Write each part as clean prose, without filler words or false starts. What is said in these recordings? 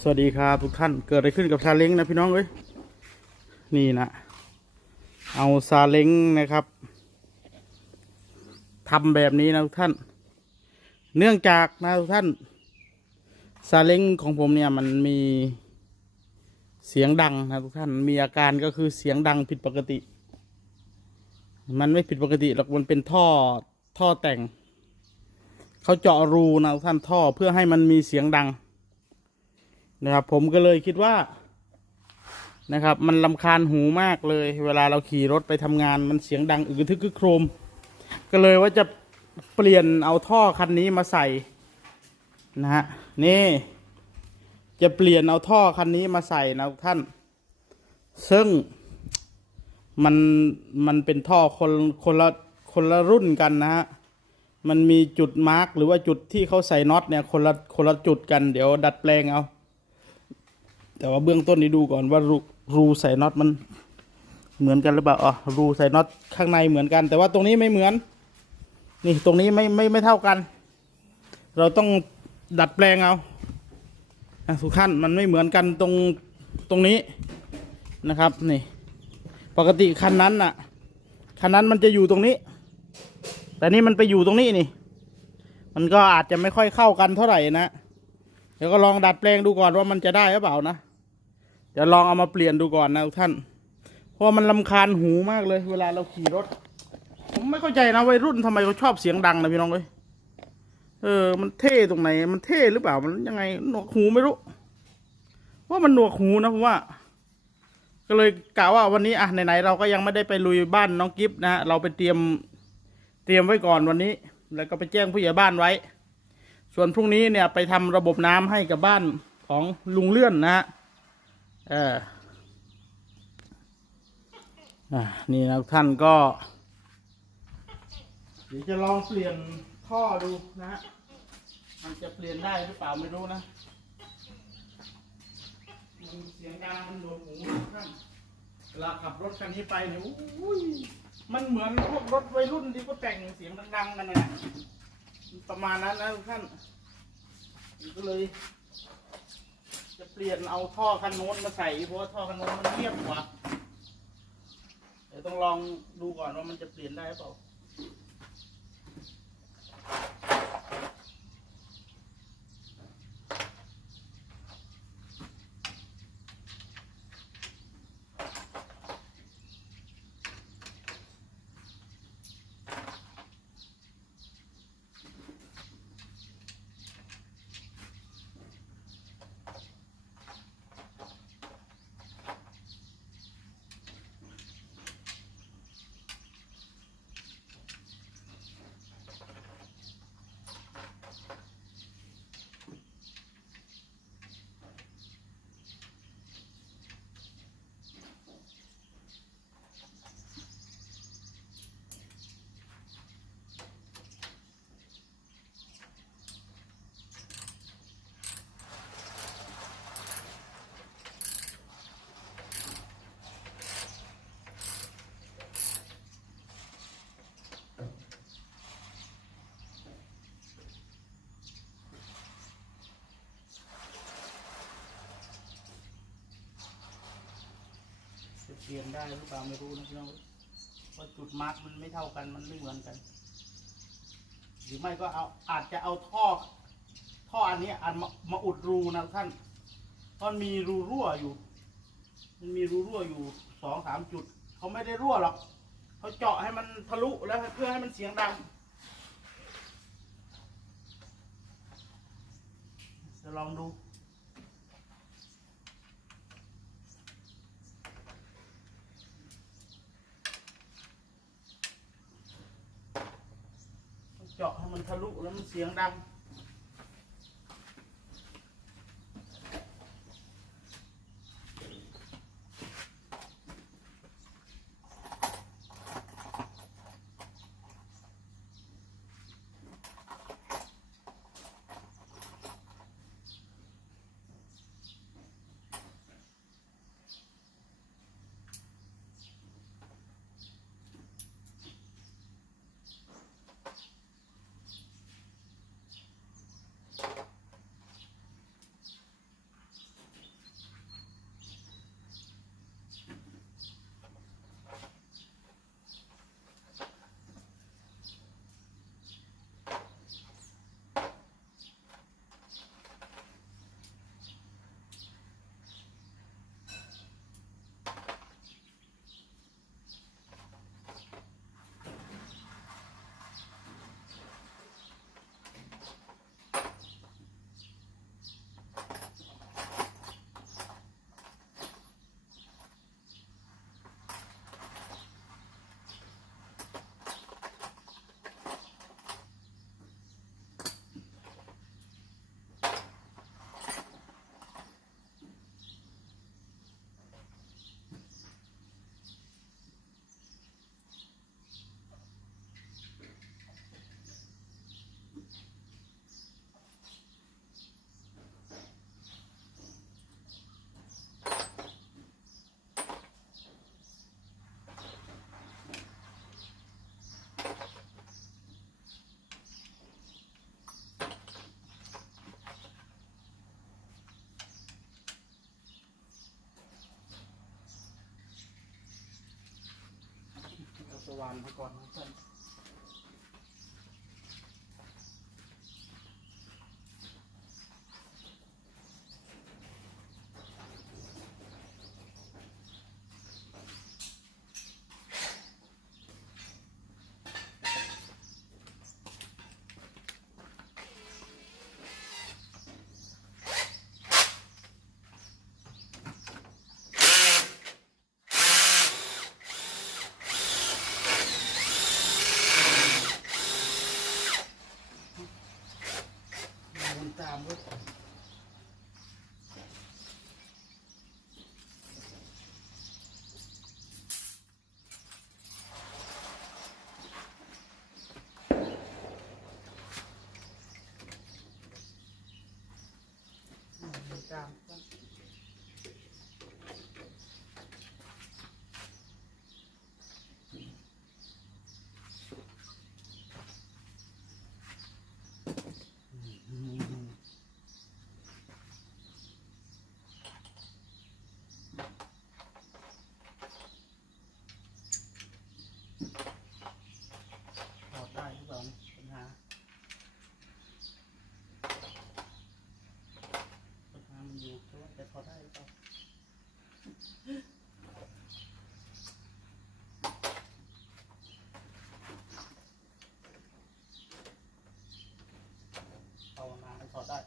สวัสดีครับทุกท่านเกิดอะไรขึ้นกับซาเล้งนะพี่น้องเอ้ยนี่นะเอาซาเล้งนะครับทำแบบนี้นะทุกท่านเนื่องจากนะทุกท่านซาเล้งของผมเนี่ยมันมีเสียงดังนะทุกท่านมีอาการก็คือเสียงดังผิดปกติมันไม่ผิดปกติหรอกมันเป็นท่อแต่งเขาเจาะรูนะทุกท่านท่อเพื่อให้มันมีเสียงดังนะครับผมก็เลยคิดว่านะครับมันรำคาญหูมากเลยเวลาเราขี่รถไปทำงานมันเสียงดังอึกทึกคึกโครมก็เลยว่าจะเปลี่ยนเอาท่อคันนี้มาใส่นะฮะนี่จะเปลี่ยนเอาท่อคันนี้มาใส่นะท่านซึ่งมันเป็นท่อคนละรุ่นกันนะฮะมันมีจุดมาร์กหรือว่าจุดที่เขาใส่น็อตเนี่ยคนละจุดกันเดี๋ยวดัดแปลงเอาแต่ว่าเบื้องต้นนี้ดูก่อนว่ารูใส่น็อตมันเหมือนกันหรือเปล่าอ๋อรูใส่น็อตข้างในเหมือนกันแต่ว่าตรงนี้ไม่เหมือนนี่ตรงนี้ไม่เท่ากันเราต้องดัดแปลงเอาทุกท่านมันไม่เหมือนกันตรงนี้นะครับนี่ปกติคันนั้นน่ะคันนั้นมันจะอยู่ตรงนี้แต่นี่มันไปอยู่ตรงนี้นี่มันก็อาจจะไม่ค่อยเข้ากันเท่าไหร่นะเดี๋ยวก็ลองดัดแปลงดูก่อนว่ามันจะได้หรือเปล่านะเดี๋ยวลองเอามาเปลี่ยนดูก่อนนะทุกท่านเพราะมันรำคาญหูมากเลยเวลาเราขี่รถผมไม่เข้าใจนะวัยรุ่นทำไมเขาชอบเสียงดังนะพี่น้องเลยมันเท่ตรงไหนมันเท่หรือเปล่ามันยังไงหนวกหูไม่รู้ว่ามันหนวกหูนะผมว่าก็เลยกะว่าวันนี้ไหนๆเราก็ยังไม่ได้ไปลุยบ้านน้องกิฟต์นะฮะเราไปเตรียมไว้ก่อนวันนี้แล้วก็ไปแจ้งผู้ใหญ่บ้านไว้ส่วนพรุ่งนี้เนี่ยไปทำระบบน้ำให้กับบ้านของลุงเลื่อนนะฮะนี่นะท่านก็เดี๋ยวจะลองเปลี่ยนท่อดูนะฮะมันจะเปลี่ยนได้หรือเปล่าไม่รู้นะเสียงดังมันหนวกหูท่านเวลาขับรถคันนี้ไปเนี่ยมันเหมือนพวกรถวัยรุ่นที่เขาแต่งเสียงดังๆกันนะประมาณนั้นนะท่านก็เลยจะเปลี่ยนเอาท่อคันโน้นมาใส่เพราะว่าท่อคันโน้นมันเงียบกว่าเดี๋ยวต้องลองดูก่อนว่ามันจะเปลี่ยนได้หรือเปล่าเปลี่ยนได้หรือเปล่าไม่รู้นะพี่น้องว่าจุดมาร์กมันไม่เท่ากันมันไม่เหมือนกันหรือไม่ก็อาจจะเอาท่ออันนี้มาอุดรูนะท่านเพราะมีรูรั่วอยู่มันมีรูรั่วอยู่2-3 จุดเขาไม่ได้รั่วหรอกเขาเจาะให้มันทะลุแล้วเพื่อให้มันเสียงดังจะลองดูเจาะให้มันทะลุแล้วมันเสียงดัง านไปก่อนนะท่านตามรถตามถอดได้หรือเปล่าปัญหามันอยู่เพราะว่าแต่ถอดได้หรือเปล่าเอามาถอดได้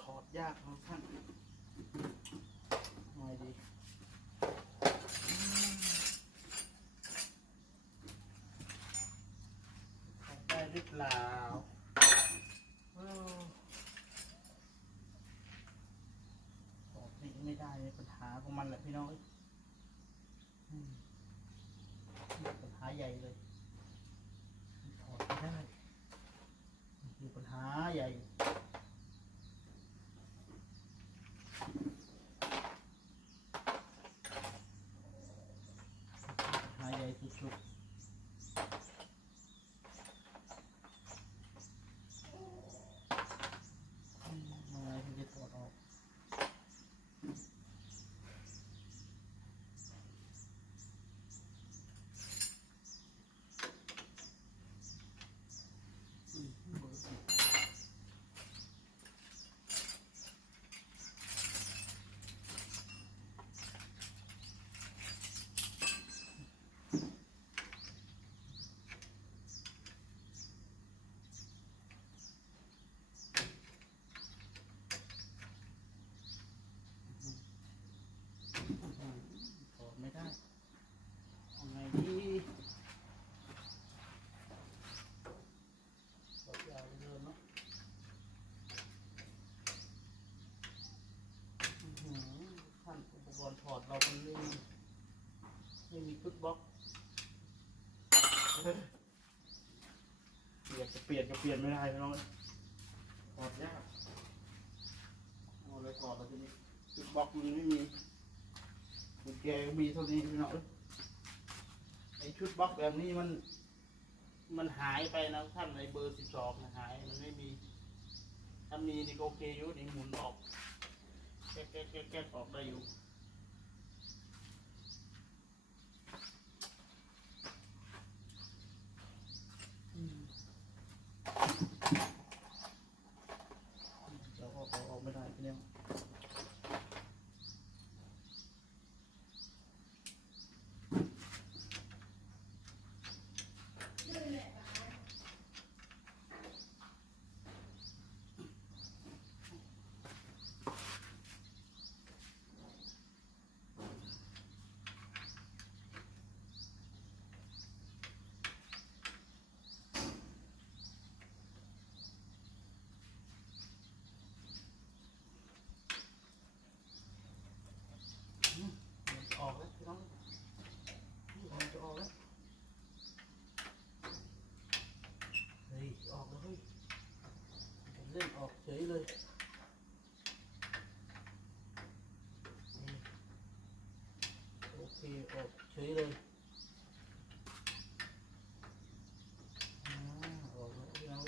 ถอดยากครับท่านหน่อยดีถอดได้หรือเปล่าถอดนี่ไม่ได้ปัญหาของมันแหละพี่น้องปัญหาใหญ่เลยถอดไม่ได้มีปัญหาใหญ่ปัญหาใหญ่สุดๆอะไรที่จะถอดออกถอดไม่ได้เอาไงดีถอดยาวเดินเนาะท่านอุปกรณ์ถอดเรามันไม่มีฟุตบล็อกเปลี่ยนก็เปลี่ยนไม่ได้พี่น้องถอดยากเอาเลยถอดแล้วทีนี้ฟุตบล็อกมันไม่มีกุญแจก็มีเท่านี้พี่น้องไอชุดบล็อกแบบนี้มันหายไปนะท่านในเบอร์12หายมันไม่มีถ้ามีนี่ก็โอเคอยู่นี่หมุนออกแก้ออกได้อยู่เราออกไม่ได้พี่น้อง ยเลยโอเคออกเฉยเลยออกแล้วพี่น้อง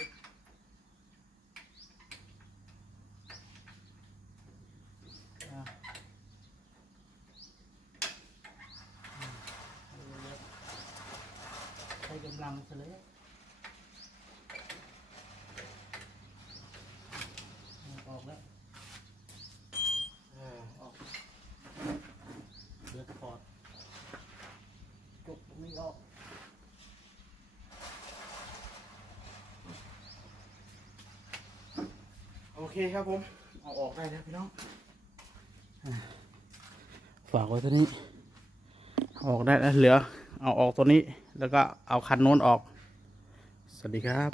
ใช้กำลังซะแล้วออกแล้วออกเดือดพอดจุกไม่ออกโอเคครับผมเอาออกได้แล้วพี่น้องฝากไว้ตัวนี้ออกได้แล้วเหลือเอาออกตัวนี้แล้วก็เอาคันโน้นออกสวัสดีครับ